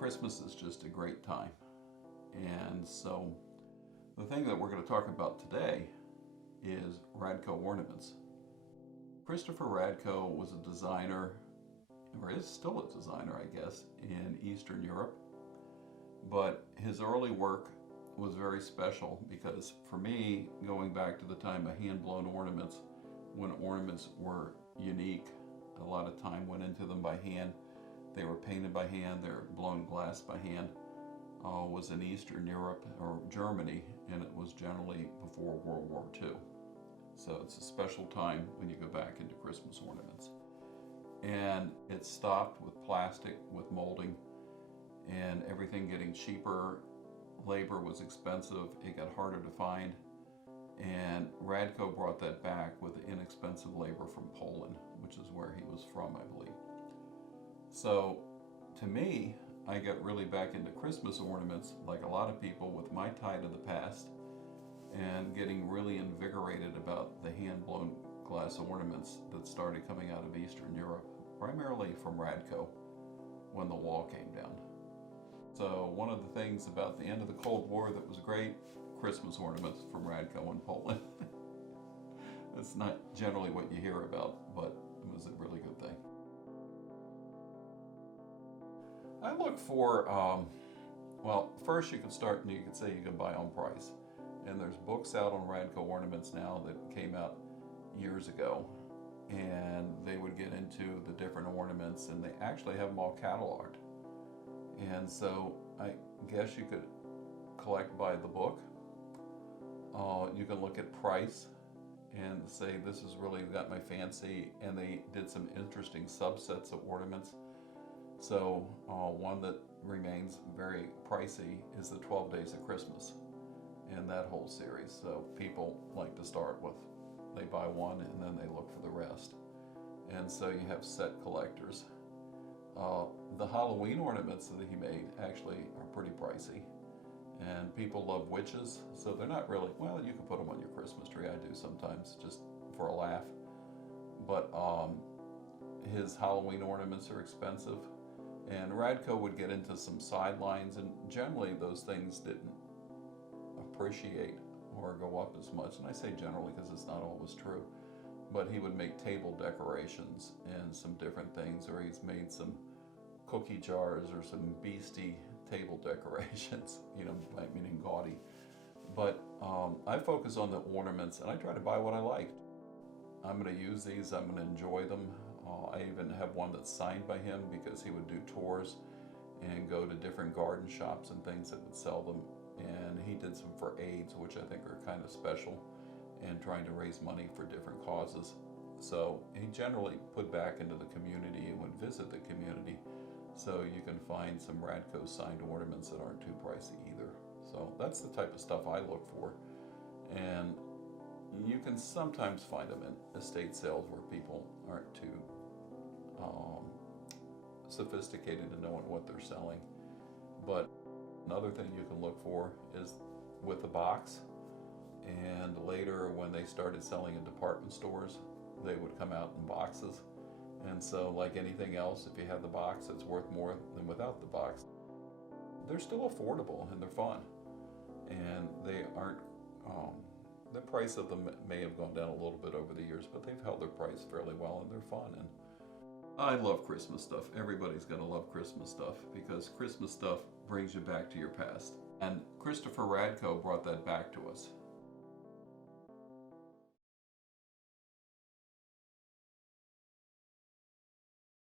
Christmas is just a great time. And so the thing that we're going to talk about today is Radko ornaments. Christopher Radko was a designer, or is still a designer, I guess, in Eastern Europe. But his early work was very special because for me, going back to the time of hand-blown ornaments, when ornaments were unique, a lot of time went into them by hand. They were painted by hand, they were blown glass by hand. Was in Eastern Europe or Germany, and it was generally before World War II. So it's a special time when you go back into Christmas ornaments. And it stopped with plastic, with molding, and everything getting cheaper. Labor was expensive, it got harder to find. And Radko brought that back with inexpensive labor from Poland, which is where he was from, I believe. So to me, I got really back into Christmas ornaments, like a lot of people, with my tie to the past, and getting really invigorated about the hand-blown glass ornaments that started coming out of Eastern Europe, primarily from Radko when the wall came down. So one of the things about the end of the Cold War that was great, Christmas ornaments from Radko in Poland. That's not generally what you hear about, but it was a really good thing. I look for, well, first you can start and you can say you can buy on price. And there's books out on Radko ornaments now that came out years ago. And they would get into the different ornaments, and they actually have them all cataloged. And so I guess you could collect by the book. You can look at price and say, this has really got my fancy. And they did some interesting subsets of ornaments. So one that remains very pricey is the 12 Days of Christmas and that whole series. So people like to start with, they buy one and then they look for the rest. And so you have set collectors. The Halloween ornaments that he made actually are pretty pricey. And people love witches, so they're not really, well, you can put them on your Christmas tree. I do sometimes just for a laugh. But his Halloween ornaments are expensive. And Radko would get into some sidelines, and generally those things didn't appreciate or go up as much. And I say generally because it's not always true. But he would make table decorations and some different things, or he's made some cookie jars or some beastie table decorations, meaning gaudy. But I focus on the ornaments, and I try to buy what I like. I'm going to use these, I'm going to enjoy them. I even have one that's signed by him because he would do tours and go to different garden shops and things that would sell them. And he did some for AIDS, which I think are kind of special, and trying to raise money for different causes. So he generally put back into the community and would visit the community. So you can find some Radko signed ornaments that aren't too pricey either. So that's the type of stuff I look for. And you can sometimes find them in estate sales where people aren't too sophisticated in knowing what they're selling. But another thing you can look for is with the box. And later when they started selling in department stores, they would come out in boxes. And so like anything else, if you have the box, it's worth more than without the box. They're still affordable and they're fun. And they aren't, the price of them may have gone down a little bit over the years, but they've held their price fairly well and they're fun. And I love Christmas stuff. Everybody's gonna love Christmas stuff because Christmas stuff brings you back to your past. And Christopher Radko brought that back to us.